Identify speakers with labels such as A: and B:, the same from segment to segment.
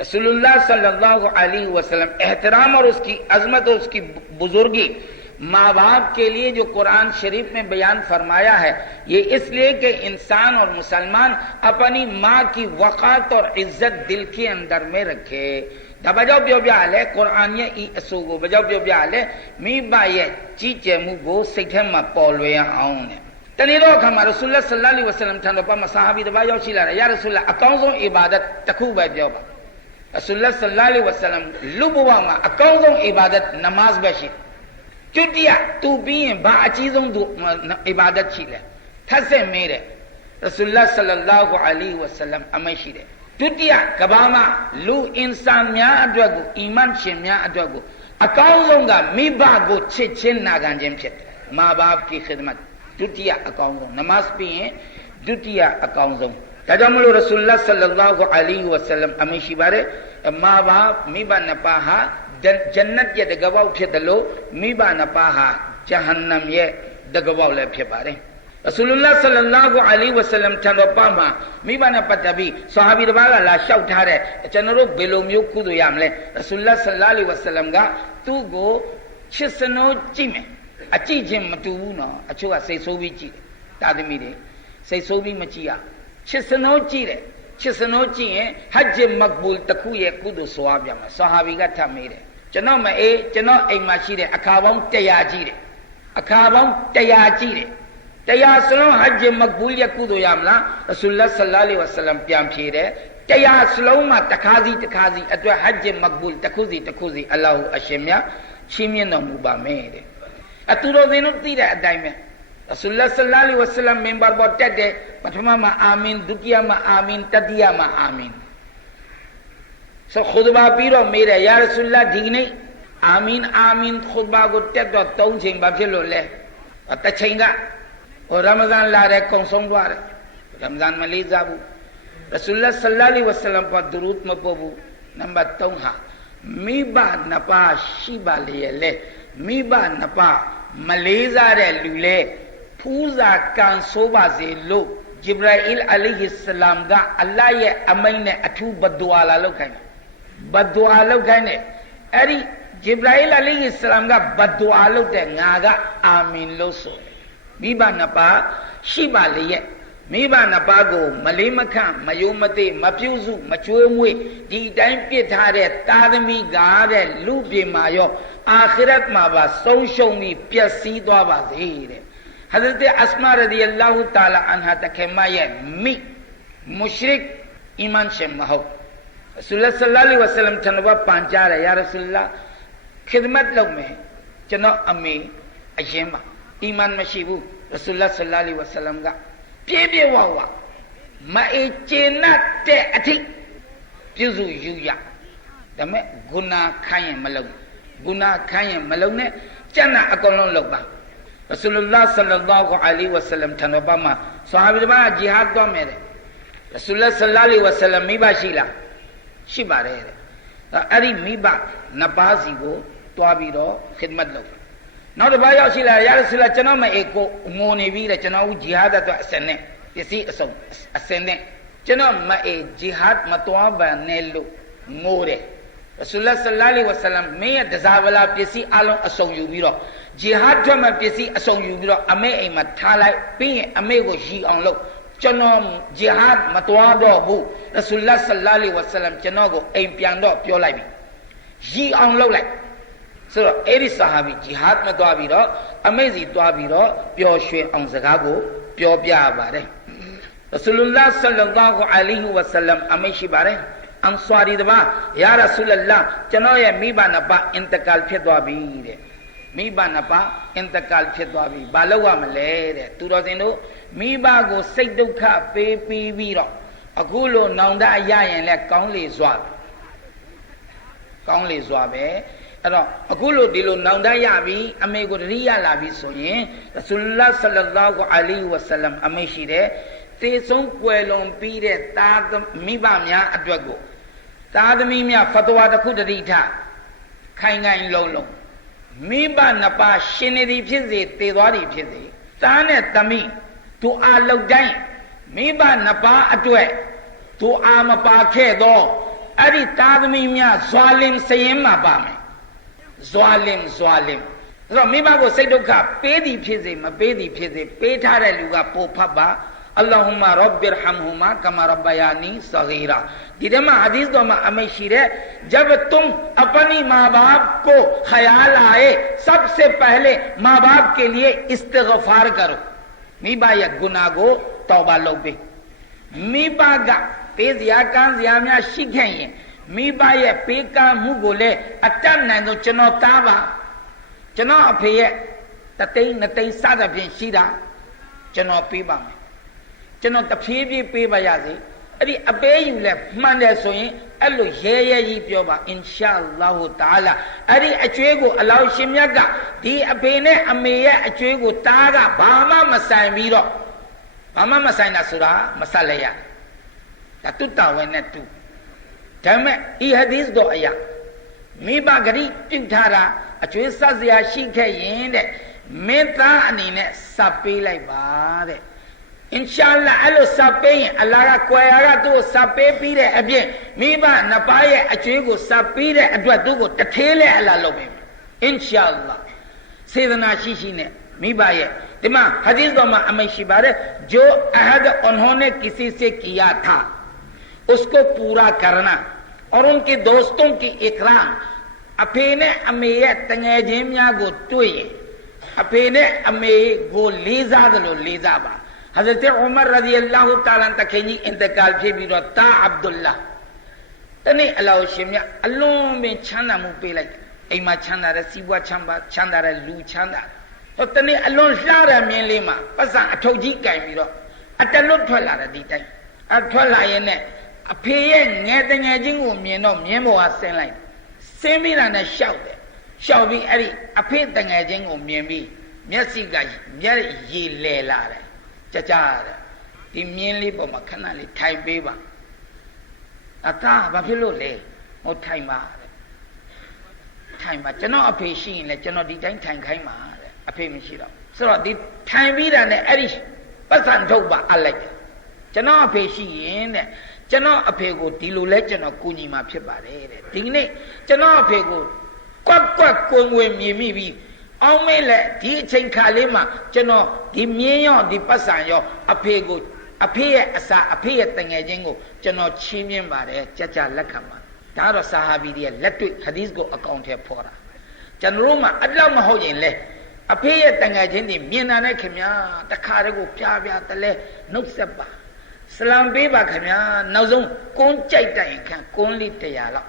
A: رسول اللہ صلی اللہ علیہ وسلم احترام اور اس کی عظمت اور اس کی بزرگی ماں باپ کے لیے جو قرآن شریف میں بیان فرمایا ہے، یہ اس لیے کہ انسان اور مسلمان اپنی ماں کی وقات اور عزت دل کے اندر میں رکھے۔ دبجو بیو بیا لے قرآن ای اسوگو بجو بیو بیا لے می با یہ چیچے مو بو سکھے ما پولوے آونے تنی روک ہمارا رسول اللہ صلی اللہ علیہ وسلم ٹھنڈو پا مساحبی دبا یو شیلہ رہے یا رسول اللہ اکاؤزوں عبادت تکو بے بیو با۔ ရဆူလတ်ဆလလာလဝဆလမ်လူဘဝမှာအကောင်းဆုံးအီဘာဒတ်နမတ်ပဲရှိကျွတိယသူပြီးရင်ဘာအကြီးဆုံးသူအီဘာဒတ်ရှိလဲထပ်ဆက်မေးတယ်ရဆူလလတ်ဆလလာဟူအလီဝဆလမ်အမိတ်ရှိတယ်ဒုတိယကဘာမှာလူအင်ဆန်များအတွက်ကိုအီမန်ရှင်များအတွက်ကိုအကောင်းဆုံးကမိဘကိုချစ်ချင်းနာခံခြင်းဖြစ်တယ်မာဘာကီခိဒမတ်ဒုတိယအကောင်းဆုံးနမတ်ပြီးရင်ဒုတိယအကောင်းဆုံး ဒါကြောင့်မလို့ရဆူလဆလလာဟူအလီဝဆလမ်အမရှိပါတယ်မာဘာမိဘနှစ်ပါးဟာဂျန်နတ်ရဲ့တကပေါက်ဖြစ်တယ်လို့မိဘနှစ်ပါးဟာဂျဟန္နမ်ရဲ့တကပေါက်လည်းဖြစ်ပါတယ်ရဆူလုလဆလလာဟူအလီဝဆလမ်ထံတော်ပါမှာမိဘနဲ့ပတ်သက်ပြီးဆာဟာဘီတစ်ပါးကလာလျှောက်ထားတဲ့ကျွန်တော်တို့ဘယ်လိုမျိုးကုသိုလ်ရမလဲရဆူလဆလလာလီဝဆလမ်ကသူ့ကိုချစ်စနိုးကြည့်မယ်အကြည့်ချင်းမတူဘူးနော်အချို့ကစိတ်ဆိုးပြီးကြည့်တယ်တာသမီတွေစိတ်ဆိုးပြီးမကြည့်ရ ချစ်စနိုးကြည့်တယ်ချစ်စနိုးကြည့်ရင်ဟဂျ်မကဘူလ်တခုရဲ့ကုသိုလ်ဆိုရပြန်မှာဆာဟာဘီကထပ်မေးတယ်ကျွန်တော်မအေးကျွန်တော်အိမ်မှာရှိတဲ့အခါပေါင်း100ကြည့်တယ်အခါပေါင်း100ကြည့်တယ်တရားစလုံးဟဂျ်မကဘူလ်ရဲ့ကုသိုလ်ရမလားရဆူလဆလ္လာလဟ်ဝဆလမ်ပြန်ဖြေတယ်တရားစလုံးမှာတခါစီတခါစီအတွက်ဟဂျ်မကဘူလ်တခုစီတခုစီအလ္လာဟူအရှင်မြတ်ချီးမြှင့်တော်မူပါမယ်တဲ့အတူတော်စင်တို့သိတဲ့အတိုင်းပဲ ရဆူလဆလ္လာလဟ်ဝဆလမ်မင်ဘာပေါ်တက်တယ်ပထမမှာအာမင်ဒုတိယမှာအာမင်တတိယမှာအာမင်ဆိုခုဒဘာပြီးတော့မေးတယ်ယာရဆူလဒီနေ့အာမင်အာမင်ခုဒဘာကိုတက်တော့၃ချိန်ဘာဖြစ်လို့လဲတစ်ချိန်ကဟိုရမဇန်လာတဲ့ကုံဆုံးသွားတယ်ရမဇန်မလေးစားဘူးရဆူလဆလ္လာလဟ်ဝဆလမ်ပေါ်ဒရူဒ်မပို့ဘူးနံပါတ်3ဟာမိဘနှစ်ပါးရှိပါလေလေမိဘနှစ်ပါးမလေးစားတဲ့လူလေ ဖူးစာကံဆိုးပါစေလို့ဂျိဘရာအီလ်အလိုဟိဆလမ်ကအလ္လာဟ်ရဲ့အမိန့်နဲ့အထူးဘဒွါလာလုပ်ခိုင်းတယ်ဘဒွါလုပ်ခိုင်းတယ်အဲ့ဒီဂျိဘရာအီလ်အလိုဟိဆလမ်ကဘဒွါလုပ်တဲ့ငါကအာမင်လို့ဆိုတယ်မိဘနှစ်ပါးရှိပါလေရဲ့မိဘနှစ်ပါးကိုမလေးမခန့်မယိုးမသိမပြုစုမချွေးမွေ့ဒီတိုင်းပြစ်ထားတဲ့တာသမီကတဲ့လူပြေမှာရော အာခိရတ်မှာပါဆုံးရှုံးပြီးပျက်စီးသွားပါစေတဲ့ Hazreti Asma radıyallahu taala anha tekemaya mi mushrik iman shemahok Rasulullah sallallahu alaihi wasallam tanwa panjara ya Rasulullah khidmat log mein ကျွန်တော်အမေအရင်မှာအီမန်မရှိဘူးရဆူလ္လာဆလ္လာလီဝဆလမ်ကပြည့်ပြည့်ဝဝမအေကျေနပ်တဲ့အထိပြုစုယူရဒါမဲ့ဂုဏခိုင်းရင်မလုံးဂုဏခိုင်းရင်မလုံးနဲ့ကျန်တာအကုန်လုံးလုပ်ပါ ရဆူလုလာဆလ္လာလဟူအလိုင်းဝဆလမ်ထံတော်မှာဆဟာဘီတွေကဂျီဟတ်တော့မယ်တဲ့ရဆူလဆလ္လာလဟ်ဝဆလမ်မိဘရှိလားရှိပါတယ်တဲ့အဲ့ဒီမိဘနှစ်ပါးစီကိုတွားပြီးတော့ခစ်မတ်လုပ်နောက်တစ်ပါးရောက်ရှိလာရရဆူလာကျွန်တော်မအေကိုငိုနေပြီတဲ့ကျွန်တော်ဂျီဟတ်တော့အစနဲ့ပစ္စည်းအစုံအစနဲ့ကျွန်တော်မအေဂျီဟတ်မတွားပါနဲ့လို့ငိုတယ်ရဆူလဆလ္လာလဟ်ဝဆလမ်မင်းရဲ့တစားဗလာပစ္စည်းအလုံးအစုံယူပြီးတော့ ဂျီဟတ်ထွက်မဲ့ပစ္စည်းအစုံယူပြီးတော့အမေအိမ်မှာထားလိုက်ပြီးရင်အမေကိုရီအောင်လုပ်ကျွန်တော်ဂျီဟတ်မတွားတော့ဘူးရဆူလဆလ္လာလဟ်ဝဆလမ်ကျွန်တော်ကိုအိမ်ပြန်တော့ပြောလိုက်ပြီရီအောင်လုပ်လိုက်ဆိုတော့အဲ့ဒီဆာဟာဘီဂျီဟတ်မသွားပြီးတော့အမေစီသွားပြီးတော့ပျော်ရွှင်အောင်စကားကိုပြောပြပါတယ်ရဆူလုလာဆလ္လာလာဟူအလိုင်းဝဆလမ်အမေရှိပါတယ်အန်ဆွာရီတပါယာရဆူလလာကျွန်တော်ရဲ့မိဘနှစ်ပါးအင်တကာလ်ဖြစ်သွားပြီတဲ့ မိဘနှစ်ပါးအင်တကာလ်ဖြစ်သွားပြီဘာလို့ရမလဲတဲ့သူတော်စင်တို့မိဘကိုစိတ်ဒုက္ခပေးပြီးပြီးတော့အခုလိုနောင်တရရင်လဲကောင်းလေစွာကောင်းလေစွာပဲအဲ့တော့အခုလိုဒီလိုနောင်တရပြီအမေကိုတတိယလာပြီဆိုရင်ရဆူလလာဆလလာဟူအလိုင်းဝဆလမ်အမေရှိတဲ့တေဆုံးကွယ်လွန်ပြီးတဲ့သားမိဘများအတွက်ကိုသားသမီးများဖတဝါတစ်ခုတတိထခိုင်ခိုင်လုံလုံ မိဘနှစ်ပါးရှင်နေသည်ဖြစ်စေတည်သွားသည်ဖြစ်စေသားနဲ့သမီးသူအာလောက်တိုင်းမိဘနှစ်ပါးအတွက်သူအာမပါခဲ့သောအဲ့ဒီသားသမီးများဇွာလင်စရင်မှာပါမယ်ဇွာလင်ဇွာလင်အဲ့တော့မိဘကိုစိတ်ဒုက္ခပေးသည်ဖြစ်စေမပေးသည်ဖြစ်စေပေးထားတဲ့လူကပိုဖတ်ပါ اللهم رب ارحمهما كما ربياني صغيرہ دیدے میں حدیث دو میں شیر ہے جب تم اپنی ماں باپ کو خیال آئے سب سے پہلے ماں باپ کے لیے استغفار کرو می با یک گناہ گو توبہ لو بے می با گا پیز یا کان زیامیا شگہیں یہ می با یہ پی کا مو گولے اتا نینو چنو تاوا چنو اپھے یہ تتئی نتئی سادہ پھین شیرہ چنو پی با میں ကမ်းမှုကိုလည်းအတတ်နိုင်ဆုံးကျွန်တော်တားပါကျွန်တော်အဖေရဲ့တသိန်းနှစ်သိန်းစသဖြင့်ရှိတာကျွန်တော်ပေးပါမယ်ကျွန်တော်တဖြည်းဖြည်းပေးပါရစေအဲ့ဒီအပေးယူလဲမှန်တယ်ဆိုရင်အဲ့လိုရဲရဲကြီးပြောပါအင်ရှာအလ္လာဟူတာလာအဲ့ဒီအကျွေးကိုအလောင်းရှင်မြတ်ကဒီအဖေနဲ့အမေရဲ့အကျွေးကိုတားကဘာမှမဆိုင်ပြီးတော့ဘာမှမဆိုင်တာဆိုတာမဆက်လိုက်ရဒါတုတ္တဝဲနဲ့တူဒါပေမဲ့ဤဟဒီသ်တော့အရာမိဘဂရိပြုထားတာအကျွေးဆက်စရာရှိခဲ့ရင်တဲ့မင်းသားအနေနဲ့စပ်ပေးလိုက်ပါတဲ့ အင်ရှာလာအဲ့လိုစပ်ပေးရင်အလ္လာဟ်ကကွယ်ရာကသူ့ကိုစပ်ပေးပြီးတဲ့အပြင်မိဘနှစ်ပါးရဲ့အကျွေးကိုစပ်ပေးတဲ့အတွက်သူ့ကိုတထေးလဲအလ္လာဟ်လုပ်ပေးမယ်အင်ရှာ လာစေတနာရှိရှိနဲ့မိဘရဲ့ဒီမှာဟဒီသ်တော်မှာအမိန့်ရှိပါတယ်ဂျိုအဟဒ် उन्होंने किसी से किया था उसको पूरा करना और उनके दोस्तों की इकराम အဖေနဲ့အမေရဲ့တငယ်ချင်းများကိုတွေ့ရင်အဖေနဲ့အမေကိုလေးစားတယ်လို့လေးစားပါ हजरत उमर रजी अल्लाह ताला တခင်ကြီးအင်တကာဖြစ်ပြီးတော့တာအဗ်ဒุลလာတနေ့အလောရှင်မြတ်အလွန်ပင်ချမ်းသာမှုပေးလိုက်အိမ်မှာချမ်းသာတဲ့စီးပွားချမ်းသာချမ်းသာတဲ့လူချမ်းသာတော့တနေ့အလွန်လှတဲ့မြင်းလေးမှာပတ်စံအထုပ်ကြီးကင်ပြီးတော့အတလွတ်ထွက်လာတဲ့ဒီတိုင်းအထွက်လာရင်နဲ့အဖေရဲ့ငယ်တငယ်ချင်းကိုမြင်တော့မြင်းပေါ်ကဆင်းလိုက်ဆင်းပြီးတာနဲ့ရှောက်တယ်ရှောက်ပြီးအဲ့ဒီအဖေတငယ်ချင်းကိုမြင်ပြီးမျက်စိကမျက်ရည်လဲလာတယ် ကြကြတဲ့ဒီမြင်းလေးပေါ်မှာခဏလေးထိုင်ပေးပါအသားဘာဖြစ်လို့လဲဟိုထိုင်ပါတဲ့ထိုင်ပါကျွန်တော်အဖေရှိရင်လည်းကျွန်တော်ဒီတိုင်းထိုင်ခိုင်းပါတဲ့အဖေမရှိတော့ဆိုတော့ဒီထိုင်ပြီးတာနဲ့အဲ့ဒီပတ်စံထုတ်ပါအလိုက်တယ်ကျွန်တော်အဖေရှိရင်တဲ့ကျွန်တော်အဖေကိုဒီလိုလဲကျွန်တော်ကူညီမှာဖြစ်ပါတယ်တဲ့ဒီနေ့ကျွန်တော်အဖေကိုကွက်ကွက်ကွင်ဝင်မြင်မိပြီး အောင်မေးလက်ဒီအချိန်ခါလေးမှာကျွန်တော်ဒီမြင်းရောဒီပတ်စံရောအဖေကိုအဖေရဲ့အစာအဖေရဲ့တငယ်ချင်းကိုကျွန်တော်ချီးမြှင့်ပါတယ်ကြကြလက်ခံပါဒါတော့ဆာဟာဘီတွေရဲ့လက်တွေ့ဟဒီစ်ကိုအကောင့်ထဲဖော်တာကျွန်တော်တို့မှအလောက်မဟုတ်ရင်လေအဖေရဲ့တငယ်ချင်းတွေမြင်တာနဲ့ခင်ဗျာတခါတည်းကိုပြားပြားတလဲနှုတ်ဆက်ပါစလံပေးပါခင်ဗျာနောက်ဆုံးကုန်းကြိုက်တိုင်ခံကုန်းလေး100လောက်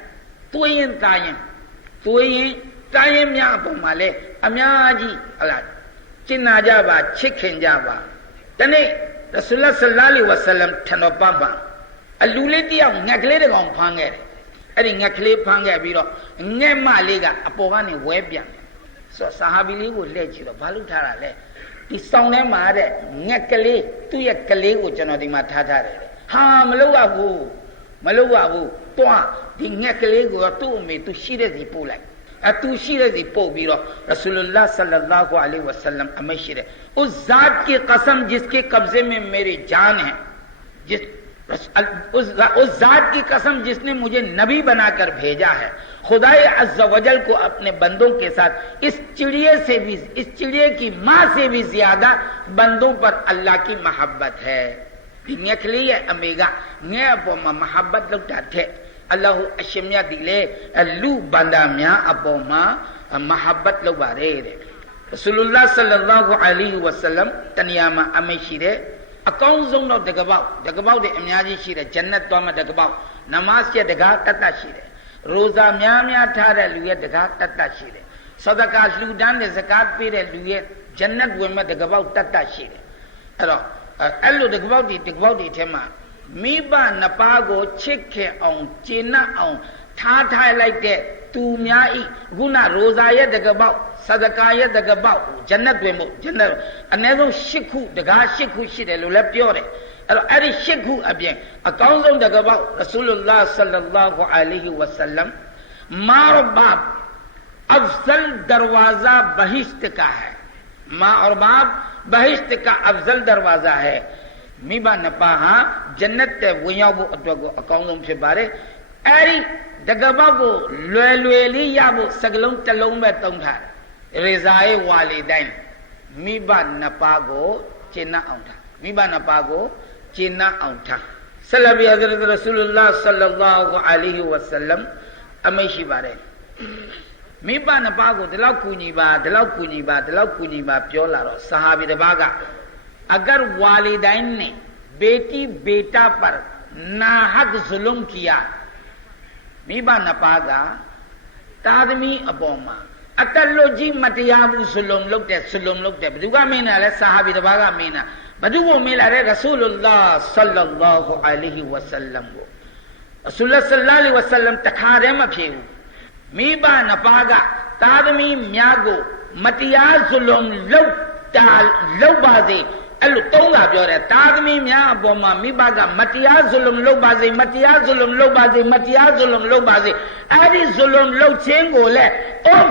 A: တွေးရင်တာရင်တွေးရင်တာရင်များအပေါ်မှာလဲအများကြီးဟလားကျင်နာကြပါချစ်ခင်ကြပါတနေ့ရဆူလဆလလီဝဆလမ်ထနောပပအလူလေးတယောက်ငှက်ကလေးတကောင်ဖမ်းခဲ့တယ်အဲ့ဒီငှက်ကလေးဖမ်းခဲ့ပြီးတော့ငှက်မလေးကအပေါ်ကနေဝဲပြန်ဆိုတော့ဆာဟာဘီလေးကိုလှည့်ကြည့်တော့ဘာလို့ထားတာလဲဒီဆောင်ထဲမှာတဲ့ငှက်ကလေးသူ့ရဲ့ကလေးကိုကျွန်တော်ဒီမှာထားထားတယ်ဟာမလုပ်ရဘူးမလုပ်ရဘူး တွားဒီငှက်ကလေးကိုတော့သူ့အမေသူရှိတဲ့စီပို့လိုက်အတူရှိတဲ့စီပို့ပြီးတော့ရဆူလလာဆလလာဟူအလိဝဆလမ်အမိရှိတဲ့ اس ذات کی قسم جس کے قبضے میں میری جان ہے جس اس ذات کی قسم جس نے مجھے نبی بنا کر بھیجا ہے خدا عز و جل کو اپنے بندوں کے ساتھ اس چڑیے سے بھی اس چڑیے کی ماں سے بھی زیادہ بندوں پر اللہ کی محبت ہے محبت لوٹا အလ္လာဟ်အရှင်မြတ်ဒီလေအလူဘန္ဒာများအပေါ်မှာမဟာဘတ်လုပ်ပါတယ်တဲ့ရဆူလူလ္လာဆလ္လာဟူအလိဝဆလမ်တဏှာမှာအမိရှိတဲ့အကောင်းဆုံးတော့တကပေါက်တကပေါက်တွေအများကြီးရှိတယ်ဂျန်နတ်သွားမှတကပေါက်နမတ်ရက်တကားတတ်တတ်ရှိတယ်ရိုဇာများများထားတဲ့လူရဲ့တကားတတ်တတ်ရှိတယ်ဆဒကာလှူဒန်းတဲ့ဇကာတ်ပေးတဲ့လူရဲ့ဂျန်နတ်ဝင်မှတကပေါက်တတ်တတ်ရှိတယ်အဲ့တော့အဲ့လိုတကပေါက်တွေတကပေါက်တွေထဲမှာ မိဘနှစ်ပါးကိုချစ်ခင်အောင်ကျေနပ်အောင်ထ ထားထားလိုက်တဲ့သူများဤခုနရိုဇာရဲ့တကပောက်ဆဒကာရဲ့တကပောက်ဂျန်နတ်တွင်မို့ဂျန်နတ်အနည်းဆုံး၈ခုတကား၈ခုရှိတယ်လို့လည်းပြောတယ်အဲ့တော့အဲ့ဒီ၈ခုအပြင်အကောင်းဆုံးတကပောက်ရဆူလုလာဆလလာဟူအလိုင်ဟီဝဆလမ်မာရဘတ် अफजल दरवाजा बहिश्त का है माँ और बाप बहिश्त का अफजल दरवाजा है မိဘနှစ်ပါးဟာဂျန်နတ်တဲ့ဝင်ရောက်ဖို့အတွက်ကိုအကောင်းဆုံးဖြစ်ပါတယ်အဲ့ဒီတကပောက်ကိုလွယ်လွယ်လေးရဖို့စကလုံးတစ်လုံးပဲသုံးထားတယ်ရေဇာရဲ့ဝါလီတိုင်းမိဘနှစ်ပါးကိုကျင့်နှံ့အောင်ထားမိဘနှစ်ပါးကိုကျင့်နှံ့အောင်ထားဆလဘီအဇရတ်ရဆူလုလာဆလလာဟူအလိုင်ဟီဝဆလမ်အမိရှိပါတယ်မိဘနှစ်ပါးကိုဒီလောက်ကူညီပါဒီလောက်ကူညီပါဒီလောက်ကူညီပါပြောလာတော့ဆဟာဘီတစ်ပါးက اگر والدین نے بیٹی بیٹا پر ناحق ظلم کیا میبا نپاگا، تادمی ابوما اتلو جی متیابو سلوم لوگ دے سلوم لوگ دے بدوگا مینا لے صحابی دباگا مینا، بدوگو میلا رے رسول اللہ صلی اللہ علیہ وسلم گو رسول اللہ صلی اللہ علیہ وسلم تکھا رہے مکھے ہو میبا نپاگا، تادمی میاگو متیاب ظلم لوگ، تال لوگ بازے မင်းတာဘယ်သူကိုမင်းလာတဲ့ရဆူလုလာဆလ္လာဟူအလိုင်ဟီဝဆလမ်ကိုရဆူလဆလ္လာလီဝဆလမ်တခါတည်းမဖြေဘူးမိဘနှစ်ပါးကတာသမီများကိုမတရားဇလုံလုပ်တာလုပ်ပါစေအဲ့လိုသုံးတာပြောတယ်တာသမီများအပေါ်မှာမိဘကမတရားဇလုံလုပ်ပါစေမတရားဇလုံလုပ်ပါစေမတရားဇလုံလုပ်ပါစေအဲ့ဒီဇလုံလုပ်ခြင်းကိုလည်းအော့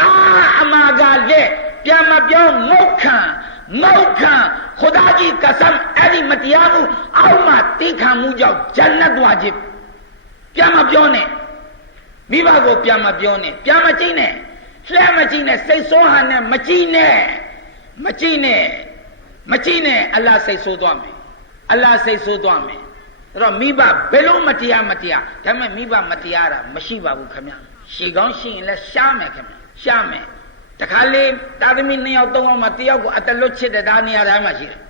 A: အာအမာကလည်းပြန်မပြောငုတ်ခံငုတ်ခံခொဒါကြီးကဆမ်အဲ့ဒီမတရားမှုအောက်မှာတိခံမှုကြောင့်ဂျန်နတ်သွားခြင်းပြန်မပြောနဲ့မိဘကိုပြန်မပြောနဲ့ပြန်မကြည့်နဲ့လှဲမကြည့်နဲ့စိတ်ဆိုးဟန်နဲ့မကြည့်နဲ့မကြည့်နဲ့ မကြည့်နဲ့အလ္လာဟ်စိတ်ဆိုးသွားမယ်အလ္လာဟ်စိတ်ဆိုးသွားမယ်အဲ့တော့မိဘဘယ်လိုမတရားမတရားဒါပေမဲ့မိဘမတရားတာမရှိပါဘူးခင်ဗျရှီကောင်းရှိရင်လည်းရှားမယ်ခင်ဗျရှားမယ်တခါလေတာသမီနှစ်ယောက်သုံးယောက်မှတယောက်ကိုအတလွတ်ချစ်တဲ့ဒါနေရာတိုင်းမှာရှိတယ်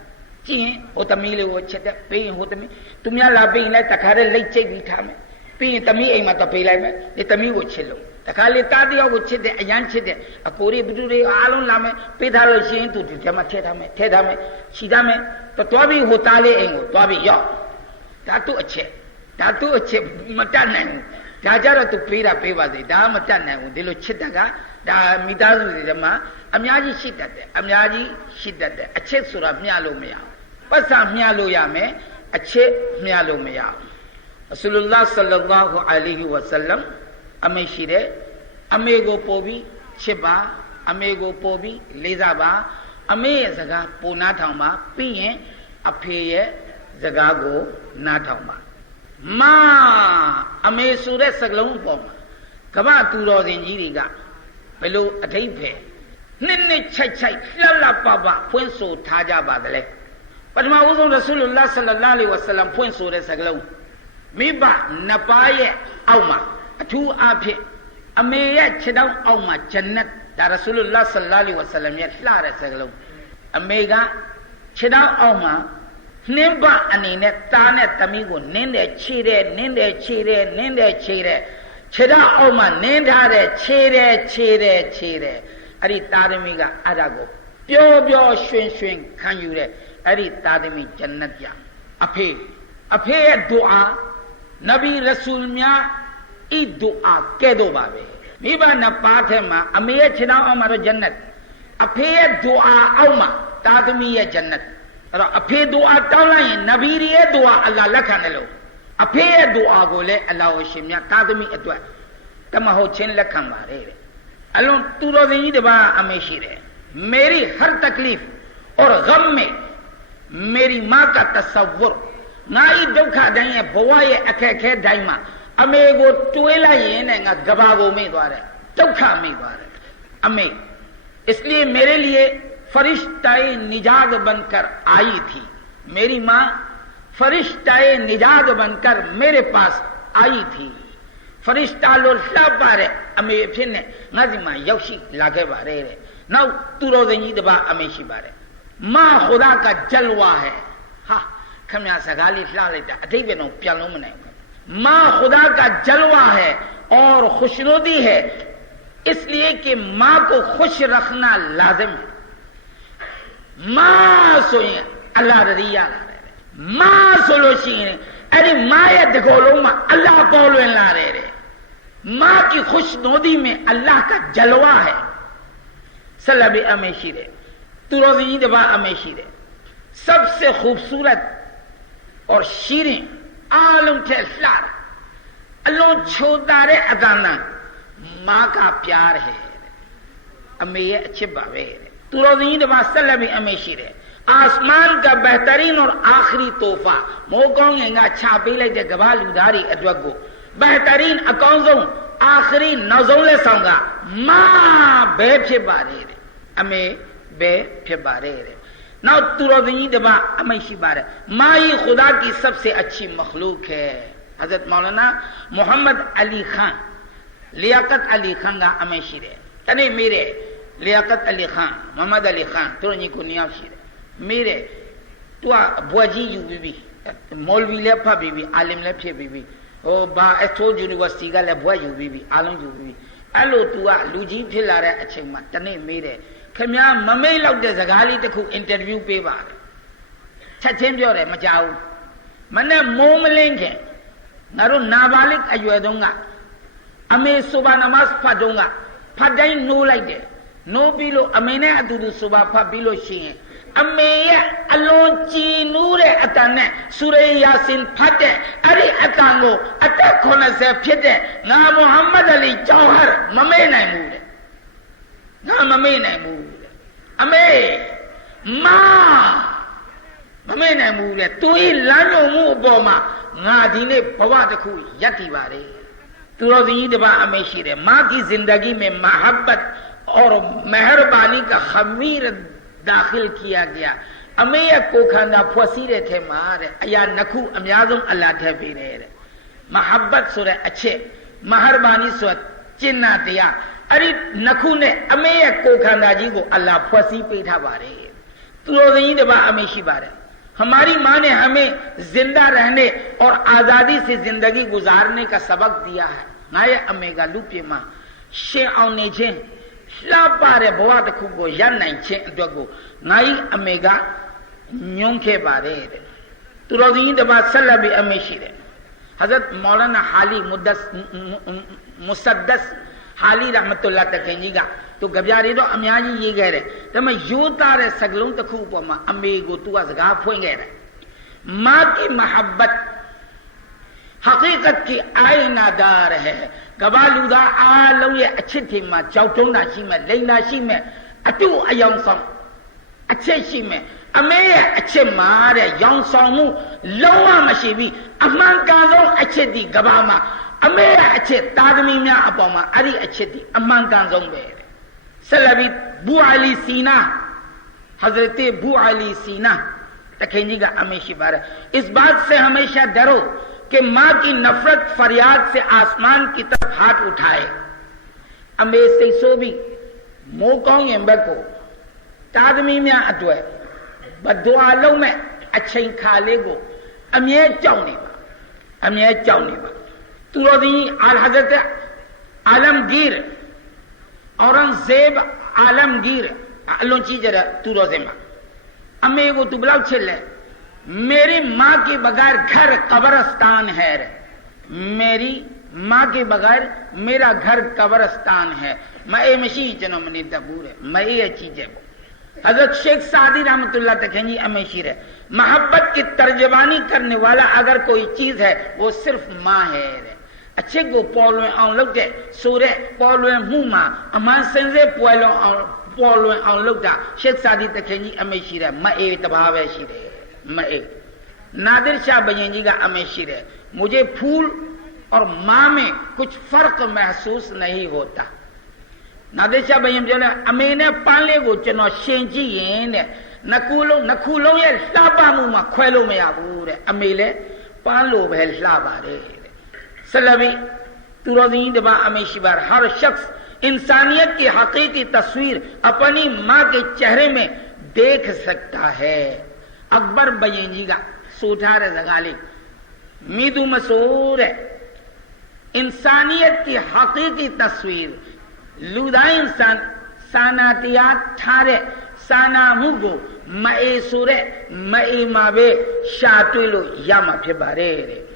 A: ကြည့်ရင်ဟိုသမီးလေးကိုချစ်တဲ့ပေးရင်ဟိုသမီးသူများလာပေးရင်လည်းတခါတည်းလိတ်ကျိတ်ပြီးထားမယ်ပြီးရင်သမီးအိမ်မှာတပေးလိုက်မယ်ဒီသမီးကိုချစ်လို့ တခါလေတားတယောက်ကိုချစ်တဲ့အရန်ချစ်တဲ့အကိုတွေဘသူတွေအားလုံးလာမယ်ပေးထားလို့ရှိရင်သူဒီထဲမှာထည့်ထားမယ်ထည့်ထားမယ်ခြိထားမယ်တော့တွားပြီးဟိုတားလေးအိမ်ကိုတွားပြီးရောက်ဒါသူ့အချက်ဒါသူ့အချက်မတတ်နိုင်ဘူးဒါကြတော့သူပေးတာပေးပါစေဒါမတတ်နိုင်ဘူးဒီလိုချစ်တက်ကဒါမိသားစုတွေထဲမှာအများကြီးရှိတတ်တယ်အများကြီးရှိတတ်တယ်အချက်ဆိုတာမျှလို့မရဘူးပတ်စာမျှလို့ရမယ်အချက်မျှလို့မရဘူးအဆူလုလာဆလ္လာဟူအလိုင်ဟီဝဆလမ် အမေရှိတဲ့အမေကိုပို့ပြီးချစ်ပါအမေကိုပို့ပြီးလေးစားပါအမေရဲ့စကားပိုနားထောင်ပါပြီးရင်အဖေရဲ့စကားကိုနားထောင်ပါမအမေဆိုတဲ့စကလုံးပေါ်မှာကမ္ဘာသူတော်စင်ကြီးတွေကဘယ်လိုအထိတ်ဖယ်နှစ်နှစ်ချိုက်ချိုက်လှလှပပဖွင့်ဆိုထားကြပါသလဲပထမဦးဆုံးရဆူလုလာဆလလာလီဝဆလမ်ဖွင့်ဆိုတဲ့စကလုံးမိဘနှစ်ပါးရဲ့အောက်မှာ အထူးအားဖြင့်အမေရဲ့ခြေထောက်အောက်မှာဂျန်နတ်ဒါရဆူလုလာဆလလာလီဝဆလမ်ရဲ့လှတဲ့စကလုံးအမေကခြေထောက်အောက်မှာနှင်းပအနေနဲ့တားနဲ့သမီးကိုနင်းတယ်ခြေတယ်နင်းတယ်ခြေတယ်နင်းတယ်ခြေတယ်ခြေထောက်အောက်မှာနင်းထားတယ်ခြေတယ်ခြေတယ်ခြေတယ်အဲ့ဒီတာသမီးကအဲ့ဒါကိုပျော်ပျော်ရွှင်ရွှင်ခံယူတဲ့အဲ့ဒီတာသမီးဂျန်နတ်ပြအဖေအဖေရဲ့ဒူအာနဗီရဆူလ်များ ဣဒူအာကဲ့သို့ပါပဲမိဘနှစ်ပါးထဲမှာအမေရဲ့ခြေထောက်အောက်မှာတော့ဂျန်နတ်အဖေရဲ့ဒူအာအောက်မှာတာသမီရဲ့ဂျန်နတ်အဲ့တော့အဖေဒူအာတောင်းလိုက်ရင်နဗီရဲ့ဒူအာအလ္လာလက်ခံတယ်လို့အဖေရဲ့ဒူအာကိုလည်းအလ္လာဟ်ရှင်မြတ်တာသမီအတွက်တမဟုတ်ချင်းလက်ခံပါတယ်တဲ့အလွန်သူတော်စင်ကြီးတပါးအမေရှိတယ်မေရီဟာတကလီဖ် اور غم میں میری ماں کا تصور ငါဤဒုက္ခတိုင်းရဲ့ဘဝရဲ့အခက်အခဲတိုင်းမှာ အမေကိုတွေးလိုက်ရင်နဲ့ငါကဘာကိုမေ့သွားတယ်ဒုက္ခမေ့သွားတယ်အမေ इसलिए मेरे लिए फरिश्ताए निजात बनकर आई थी मेरी माँ फरिश्ताए निजात बनकर मेरे पास आई थी फरिश्ता लो लब पारे अमे फिर ने ngasi ma ရောက်ရှိလာခဲ့ပါတယ်တဲ့နောက်သူတော်စင်ကြီးတပါအမေရှိပါတယ်မာခုဒါကဂျလဝါဟဲဟာခမရစကားလေးလှလိုက်တာအတိတ်ပဲတော့ပြန်လုံးမနိုင်ဘူး ူး ماں خدا کا جلوہ ہے اور خوشنودی ہے۔ اس لیے کہ ماں کو خوش رکھنا لازم ہے۔ ماں سوئیں، اللہ رضیا ماں سلوشی ارے ماں یہ دکھو لو ماں اللہ کو لا رہے رہے۔ ماں کی خوش نودی میں اللہ کا جلوہ ہے۔ سلب امیشی رے روزی دبا امیشی رے سب سے خوبصورت اور شیریں အလ္လာဟ်ပေါ်လွင်လာတယ်တဲ့မားकी खुशनुदी में अल्लाह का जलवा है सलबी अमेशी दे तुरोजी दबा अमेशी दे सबसे खूबसूरत और शीरें आलम थे लार अल्लाह छोटा रे अदाना माँ का प्यार है अमे ये अच्छे बाबे तुरोजी दबा सलबी अमेशी दे आसमान का बेहतरीन और आखिरी तोहफा मोकोंगा छापी लेते गवाल उधारी अद्वगो बेहतरीन अकौजों आखिरी नजों ले सौंगा माँ बे फिर बारे रे अमे बे နောက်သူတော်စင်ကြီးတပါအမိတ်ရှိပါတယ်မာယီခ ुदा ကီဆပ်စေအချီမခလုခဲဟဇရတ်မောလနာမုဟမ္မဒ်အလီခန်လီယာကတ်အလီခန်ကအမိတ်ရှိတယ်တနေ့မေးတယ်လီယာကတ်အလီခန်မုဟမ္မဒ်အလီခန်သူတော်ကြီးကိုနှစ်ယောက်ရှိတယ်မေးတယ်သူကအဘွားကြီးယူပြီးပြီမော်လ်ဗီလည်းဖတ်ပြီးပြီအာလင်လည်းဖြစ်ပြီးပြီဟိုဘာအထိုးယူနီဗာစီတီကလည်းဘွားယူပြီးပြီအားလုံးယူပြီးပြီအဲ့လို तू ကလူကြီးဖြစ်လာတဲ့အချိန်မှာတနေ့မေးတယ် ခင်ဗျားမမိတ်လောက်တဲ့စကားလေးတစ်ခု interview ပေးပါချက်ချင်းပြောတယ်မကြောက်မနဲ့မိုးမလင်းခင်ငါတို့နာဘာလိအရွယ်တုန်းကအမေဆိုဘာနမတ်ဖတ်တုန်းကဖတ်တိုင်းနိုးလိုက်တယ်နိုးပြီးလို့အမေနဲ့အတူတူဆိုဘာဖတ်ပြီးလို့ရှိရင်အမေရဲ့အလွန်ကြည်နူးတဲ့အတန်နဲ့ဆူရေယာစင်ဖတ်တဲ့အဲ့ဒီအတန်ကိုအသက်80ဖြစ်တဲ့ငါမုဟမ္မဒ်အလီကျောင်းဟရမမေ့နိုင်ဘူးတဲ့ ငါမမေ့နိုင်ဘူးတဲ့အမေမမမေ့နိုင်ဘူးတဲ့သူဤလမ်းလုံးမှုအပေါ်မှာငါဒီနေ့ဘဝတစ်ခုရပ်တည်ပါတယ်သူတော်စင်ကြီးတပါအမေရှိတယ်မာကီဇင်ဒဂီမေမဟဘတ် اور مہربانی کا خمیر داخل کیا گیا အမေရဲ့ကိုခန္ဓာဖွဲ့စည်းတဲ့ထဲမှာတဲ့အရာနှစ်ခုအများဆုံးအလာထည့်ပေးတယ်တဲ့မဟဘတ်ဆိုတဲ့အချက်မဟာရဘာနီဆိုတဲ့ကျင့်နာတရား အဲ့ဒီနှစ်ခုနဲ့အမေရဲ့ကိုယ်ခန္ဓာကြီးကိုအလ္လာဟ်ဖွဲ့စည်းပေးထားပါတယ်သူတော်စင်ကြီးတပါအမေရှိပါတယ် हमारी माँ ने हमें जिंदा रहने और आजादी से जिंदगी गुजारने का सबक दिया है ငါရဲ့အမေကလူပြေမှာရှင်အောင်နေခြင်းလှပတဲ့ဘဝတစ်ခုကိုရနိုင်ခြင်းအတွက်ကိုငါ၏အမေကညွှန်းခဲ့ပါတယ်တဲ့သူတော်စင်တပါဆက်လက်ပြီးအမေရှိတယ် हजरत मौलाना हाली मुद्दस मुसद्दस हाली रहमतुल्लाह တခင်ကြီးကသူကြပြတွေတော့အများကြီးရေးခဲ့တယ်ဒါပေမဲ့ရိုးသားတဲ့စကလုံးတစ်ခုအပေါ်မှာအမေကိုသူကစကားဖွင့်ခဲ့တယ်မာကီမဟာဘတ် हकीकत की आयनादार है ကဘာလူသားအားလုံးရဲ့အချစ်တွေမှာကြောက်တုံးတာရှိမဲ့လိန်တာရှိမဲ့အတူအယောင်ဆောင်အချစ်ရှိမဲ့ အမေရအချစ်တာသမီများအပေါ်မှာအဲ့ဒီအချစ်ဒီအမှန်ကန်ဆုံးပဲဆက်လက်ပြီးဘူအလီစီနာ حضرت بو امیشی اس بات سے ہمیشہ ڈرو کہ ماں کی نفرت فریاد سے آسمان کی طرف ہاتھ اٹھائے۔ امیز سے سو بھی مو تادمی میں اتو ہے بدو آلو میں اچھا ہی کھا لے گو۔ امیز چاؤنے با امیز چاؤنے با۔ تلودی حضرت عالمگیر، اورنگزیب عالمگیر۔ لونچی جرا تلوزے ماں۔ امی وہ تبلاؤ چھل ہے میری ماں کے بغیر گھر قبرستان ہے۔ میری ماں کے بغیر میرا گھر قبرستان ہے۔ میں اے مشیح چنو منی دبور ہے۔ میں یہ چیز ہے۔ حضرت شیخ سعدی رحمت اللہ تکنجی امیشی ہے۔ محبت کی ترجمانی کرنے والا اگر کوئی چیز ہے، وہ صرف ماں ہے۔ तखेंजी अमेशीर है मोहब्बत की तर्जबानी करने वाला अगर कोई चीज है वो सिर्फ माँ है रे अच्छे को पौलवे आउं लग जाए सूर्य पौलवे मुंह माँ अमान संजे पौलो आउं ပေါ်လွင်အောင်လုပ်တာရှစ်စာဒီတခင်ကြီးအမေရှိတယ်မအေးတဘာပဲရှိတယ်မအေးနာဒစ်ရှာဘယင်ကြီးကအမေရှိတယ် मुझे फूल और माँ में कुछ फर्क महसूस नहीं होता နာဒစ်ရှာဘယင်ပြောတယ်အမေနဲ့ပန်းလေးကိုကျွန်တော်ရှင်ကြည့်ရင်တဲ့နှစ်ခုလုံးနှစ်ခုလုံးရဲ့လှပမှုမှာခွဲလို့မရဘူးတဲ့အမေလည်းပန်းလိုပဲလှပါတယ် سلبی ترزین دبا امیشی بار ہر شخص انسانیت کی حقیقی تصویر اپنی ماں کے چہرے میں دیکھ سکتا ہے. اکبر بجینجی کا سوٹھار زغالی. میدو مسور ہے. انسانیت کی حقیقی تصویر. لودا انسان. ساناتیات تھارے سانا مگو مئے سورے. مئے ماوے. شاتلو یا مفے بارے رے.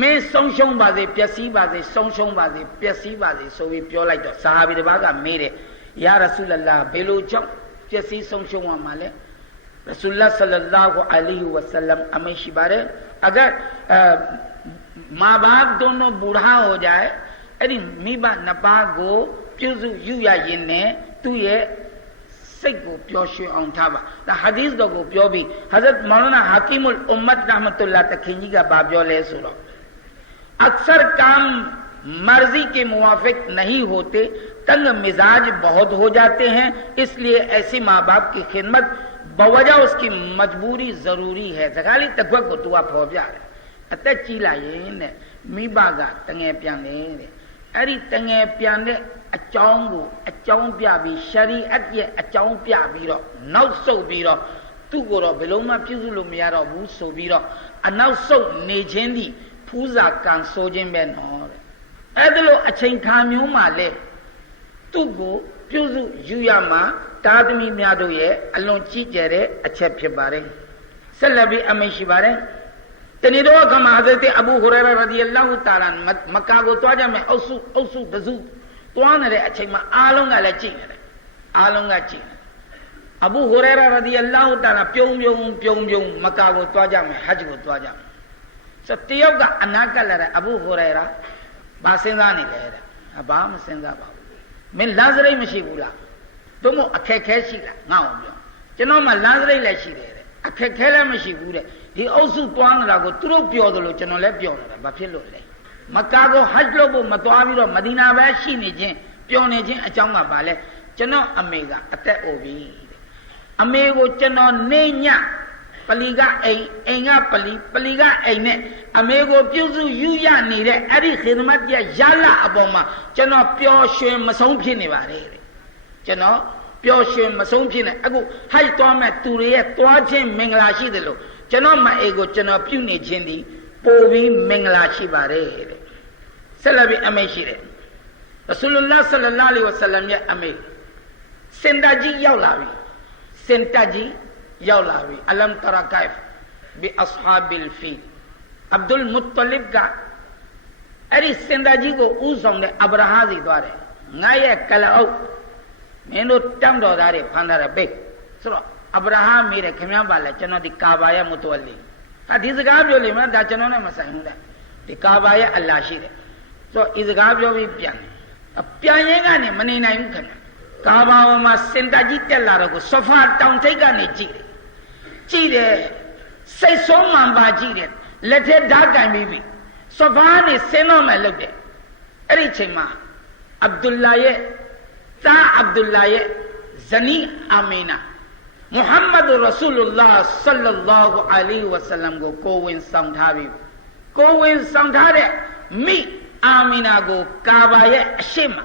A: မင်းဆုံးရှုံးပါစေပျက်စီးပါစေဆုံးရှုံးပါစေပျက်စီးပါစေဆိုပြီးပြောလိုက်တော့ဆာဟာဘီတစ်ပါးကမေးတယ်ယာရဆူလလာဘယ်လိုကြောင့်ပျက်စီးဆုံးရှုံးရမှာလဲရဆူလဆလလာဟူအလိုဟီဝဆလမ်အမရှိပါတယ်အဂတ်မာဘာဒုံနိုဘူရာဟိုကြဲအဲ့ဒီမိဘနှစ်ပါးကိုပြုစုယူရရင်နဲ့သူ့ရဲ့စိတ်ကိုပျော်ရွှင်အောင်ထားပါဒါဟာဒီသ်တော်ကိုပြောပြီးဟာဇတ်မောလာနာဟာကီမုလ်အွမ်မတ်ရဟမတုလာတခင်ကြီးကဗာပြောလဲဆိုတော့ اکثر کام مرضی کے موافق نہیں ہوتے، تنگ مزاج بہت ہو جاتے ہیں، اس لیے ایسی ماں باپ کی خدمت بوجہ اس کی مجبوری ضروری ہے۔ زغالی تکوہ کو توا فوجا ہے۔ اتا چیلا یہ می باگا تنگے پیانے اری تنگے پیانے اچاؤں گو اچاؤں پیا بھی شریعت یہ اچاؤں پیا بھی رو۔ نو سو بھی رو۔ تو گو رو بلو ما پیزو لو میا رو بو سو بھی رو۔ انو سو نیجھیں دی ပြပြီးတော့နောက်ဆုတ်ပြီးတော့သူ့ကိုတော့ဘယ်လုံးမှပြုစုလို့မရတော့ဘူးဆိုပြီးတော့အနောက်ဆုတ်နေခြင်းသည်ဖူးစာကံဆိုခြင်းပဲနော်တဲ့အဲ့ဒါလို့အချိန်ခါမျိုးမှလဲသူ့ကိုပြုစုယူရမှာတာသမီများတို့ရဲ့အလွန်ကြီးကျယ်တဲ့အချက်ဖြစ်ပါတယ်ဆက်လက်ပြီးအမိန့်ရှိပါတယ်တနေ့တော့ကမှဟဇရတ်အဘူဟူရရာရဒီအလာဟူတာလာမက္ကာကိုတွားကြမယ်အုပ်စုအုပ်စုတစုတွားနေတဲ့အချိန်မှာအားလုံးကလည်းကြည့်နေတယ်အားလုံးကကြည့်နေအဘူဟူရရာရဒီအလာဟူတာလာပြုံးပြုံးပြုံးပြုံးမက္ကာကိုတွားကြမယ်ဟဂျ်ကိုတွားကြမယ် ဆိုတယောက်ကအနာကလာတဲ့အဘူဟူရရာဘာစဉ်းစားနေလဲတဲ့ဘာမစဉ်းစားပါဘူးမင်းလမ်းစရိတ်မရှိဘူးလားတို့မို့အခက်ခဲရှိလားငါ့အောင်ပြောကျွန်တော်မှလမ်းစရိတ်လည်းရှိတယ်တဲ့အခက်ခဲလည်းမရှိဘူးတဲ့ဒီအုပ်စုတွားနေတာကိုသူတို့ပြောသလိုကျွန်တော်လည်းပြောနေတာဘာဖြစ်လို့လဲမကာကိုဟဂျ်လုပ်ဖို့မတွားပြီးတော့မဒီနာပဲရှိနေခြင်းပြောနေခြင်းအကြောင်းကဘာလဲကျွန်တော်အမေကအသက်အိုပြီတဲ့အမေကိုကျွန်တော်နေည ပလီကအိမ်အိမ်ကပလီပလီကအိမ်နဲ့အမေကိုပြုစုယူရနေတဲ့အဲ့ဒီခေသမတ်ပြရလာအပေါ်မှာကျွန်တော်ပျော်ရွှင်မဆုံးဖြစ်နေပါတယ်တဲ့ကျွန်တော်ပျော်ရွှင်မဆုံးဖြစ်နေအခုဟိုက်သွားမဲ့သူတွေရဲ့သွားခြင်းမင်္ဂလာရှိတယ်လို့ကျွန်တော်မအေကိုကျွန်တော်ပြုနေခြင်းဒီပို့ပြီးမင်္ဂလာရှိပါတယ်တဲ့ဆက်လက်ပြီးအမေရှိတယ်ရဆူလုလာဆလလာလီဝဆလမ်ရဲ့အမေစင်တာကြီးရောက်လာပြီစင်တာကြီး ရောက်လာပြီအလမ်တရာကိုင်ဘီအဆဟာဘီလ်ဖီအဗ်ဒุลမုတ္တလစ်ကအဲ့ဒီစင်တာကြီးကိုဥဆောင်တဲ့အဗရာဟာစီသွားတယ်ငါရဲ့ကလအုပ်မင်းတို့တမ်းတော်သားတွေဖမ်းထားတယ်ပိတ်ဆိုတော့အဗရာဟမေးတယ်ခင်ဗျားပါလဲကျွန်တော်ဒီကာဘာရဲ့မုတ္တဝလီဒါဒီစကားပြောလိမ့်မယ်ဒါကျွန်တော်နဲ့မဆိုင်ဘူးတဲ့ဒီကာဘာရဲ့အလ္လာရှိတယ်ဆိုတော့ဒီစကားပြောပြီးပြန်တယ်ပြန်ရင်ကနေမနေနိုင်ဘူးခင်ဗျာကာဘာဝမှာစင်တာကြီးတက်လာတော့ကိုဆိုဖာတောင်ထိပ်ကနေကြည့်တယ် ကြည့်တယ်စိတ်ဆုံးမှန်ပါကြည့်တယ်လက်ထက်ဓာတ်ကန်ပြီးပြီဆိုဖာနေဆင်းတော့မယ်လုပ်တယ်အဲ့ဒီချိန်မှာအဗ်ဒุลလာရဲ့သားအဗ်ဒุลလာရဲ့ဇနီးအာမီနာမုဟမ္မဒ်ရဆူလုလာဆလ္လာလာဟူအလိုင်းဝဆလမ်ကိုကိုဝင်ဆောင်ထားပြီကိုဝင်ဆောင်ထားတဲ့မိအာမီနာကိုကာဘာရဲ့အရှိမ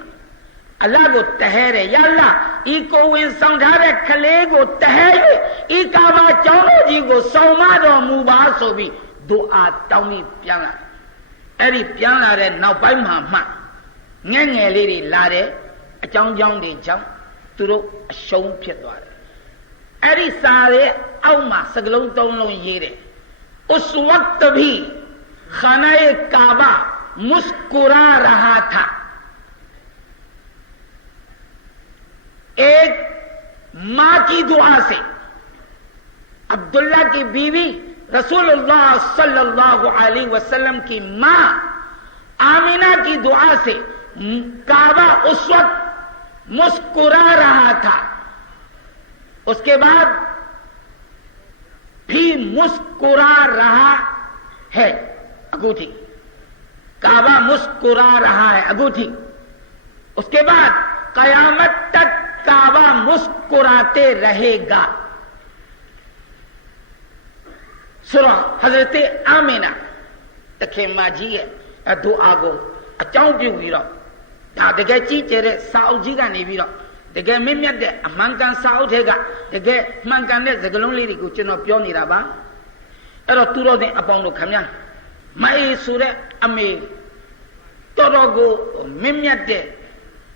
A: အလကိုတဟဲတယ်ယလာဤကိုဝင်ဆောင်ထားတဲ့ကလေးကိုတဟဲ၍ဤကာဘာကျောင်းတော်ကြီးကိုဆောင်မတော်မူပါဆိုပြီးဒူအာတောင်းပြီးပြန်လာအဲ့ဒီပြန်လာတဲ့နောက်ပိုင်းမှာမှငဲ့ငယ်လေးတွေလာတယ်အကြောင်းကြောင်းတွေကြောင့်သူတို့အရှုံးဖြစ်သွားတယ်အဲ့ဒီစာရဲ့အောက်မှာစကလုံးသုံးလုံးရေးတယ်ဥစဝတ်တဘီခနာေကာဘာ ایک ماں کی دعا سے۔ عبداللہ کی بیوی رسول اللہ صلی اللہ علیہ وسلم کی ماں آمینہ کی دعا سے کعبہ اس وقت مسکرا رہا تھا۔ اس کے بعد بھی مسکرا رہا ہے۔ اگوٹھی۔ کعبہ مسکرا رہا ہے، اگوٹھی۔ اس کے بعد قیامت تک काबा मुस्कुराते रहेगा सुनो हजरत आमीना တခင်မကြီးရဲ့အဒူအာကိုအကြောင်းပြုပြီးတော့ဒါတကယ်ကြီးကျယ်တဲ့စာအုပ်ကြီးကနေပြီးတော့ တကယ်မင်းမြတ်တဲ့အမှန်ကန်စာအုပ်ထဲကတကယ်မှန်ကန်တဲ့စကားလုံးလေးတွေကိုကျွန်တော်ပြောနေတာပါအဲ့တော့သူတော်တဲ့အပေါင်းတို့ခမညာမအေးဆိုတဲ့အမေတော်တော်ကိုမင်းမြတ်တဲ့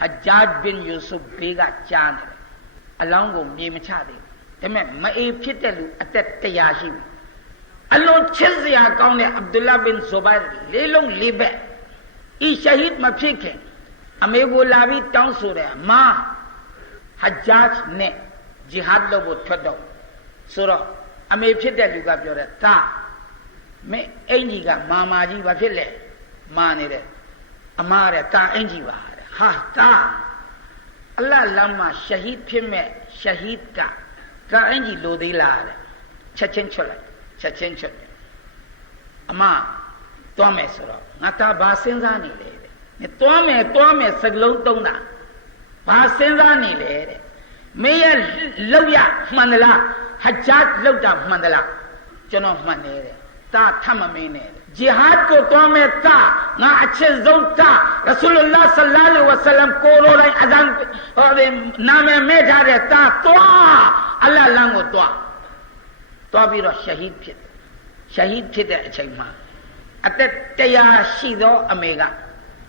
A: ဟဂျာဒ်ဘင်ယူဆုဖ်ဘေးကကြားနေတယ်အလောင်းကိုမြေမချသေးဘူးဒါပေမဲ့မအေးဖြစ်တဲ့လူအသက်100ရှိပြီအလွန်ချစ်စရာကောင်းတဲ့အဗ်ဒူလာဘင်ဇူဘိုင်လေးလုံးလေးဘက်ဤရှဟီဒ်မဖြစ်ခင်အမေကိုလာပြီးတောင်းဆိုတယ်မာဟဂျာဂျ်နဲ့ဂျီဟတ်လုပ်ဖို့ထွက်တော့ဆိုတော့အမေဖြစ်တဲ့လူကပြောတယ်ဒါမင်းအင်ကြီးကမာမာကြီးဘာဖြစ်လဲမာနေတယ်အမားတဲ့ကာအင်ကြီးပါတဲ့ ဟာဒါအလတ်လမ်းမှာရှဟီဒ်ဖြစ်မဲ့ရှဟီဒ်ကကာအင်ကြီးလိုသေးလားတဲ့ချက်ချင်းချွတ်လိုက်ချက်ချင်းချွတ်တယ်အမတွားမယ်ဆိုတော့ငါသားဘာစဉ်းစားနေလဲတဲ့တွားမယ်တွားမယ်စကလုံးတုံးတာဘာစဉ်းစားနေလဲတဲ့မင်းရဲ့လောက်ရမှန်သလားဟဂျတ်လောက်တာမှန်သလားကျွန်တော်မှန်တယ်တဲ့တာထမမင်းနဲ့ ဂျီဟတ်ကိုတွားမဲ့တာငါအချစ်ဆုံးတာရဆူလလာဆလ္လာလဟ်ဝဆလမ်ကိုရိုလိုက်အဇန်ဟောဒီနာမည်မဲ့ထားတဲ့တာတွားအလ္လာဟ်လမ်းကိုတွားတွားပြီးတော့ရှဟီဒ်ဖြစ်ရှဟီဒ်ဖြစ်တဲ့အချိန်မှာအသက်တရားရှိသောအမေက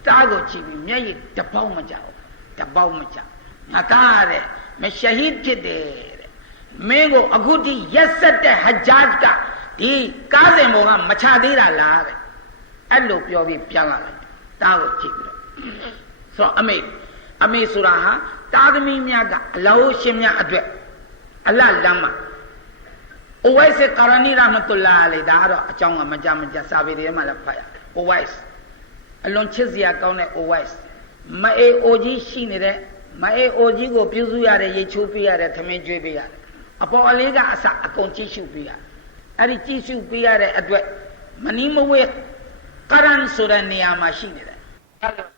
A: တားကိုကြည့်ပြီးမျက်ရည်တပေါက်မကြောက်တပေါက်မကြောက်ငါကားတဲ့မရှဟီဒ်ဖြစ်တယ်တဲ့မင်းကိုအခုထိရက်ဆက်တဲ့ဟဂျာဂျ်က ဒီကားစဉ်ပေါ်ကမချသေးတာလားတဲ့အဲ့လိုပြောပြီးပြန်လာလိုက်တားကိုကြည့်ပြီးတော့ဆိုတော့အမေအမေဆိုတာဟာတားသမီးများကအလောရှင်များအတွက်အလတ်လမ်းမှာအိုဝိုက်စ်ကာရဏီရဟမတုလာလေဒါကတော့အကြောင်းကမကြမကြစာပေတွေမှာလည်းဖတ်ရတယ်အိုဝိုက်စ်အလွန်ချစ်စရာကောင်းတဲ့အိုဝိုက်စ်မအေအိုကြီးရှိနေတဲ့မအေအိုကြီးကိုပြုစုရတယ်ရိတ်ချိုးပေးရတယ်သမင်းကျွေးပေးရတယ်အပေါ်အလေးကအစအကုန်ကြည့်ရှုပေးရတယ် အဲ့ဒီကြည့်ရှုပေးရတဲ့အတွက်မနီးမဝဲကရန်ဆိုတဲ့နေရာမှာရှိနေတယ်အဲ့လို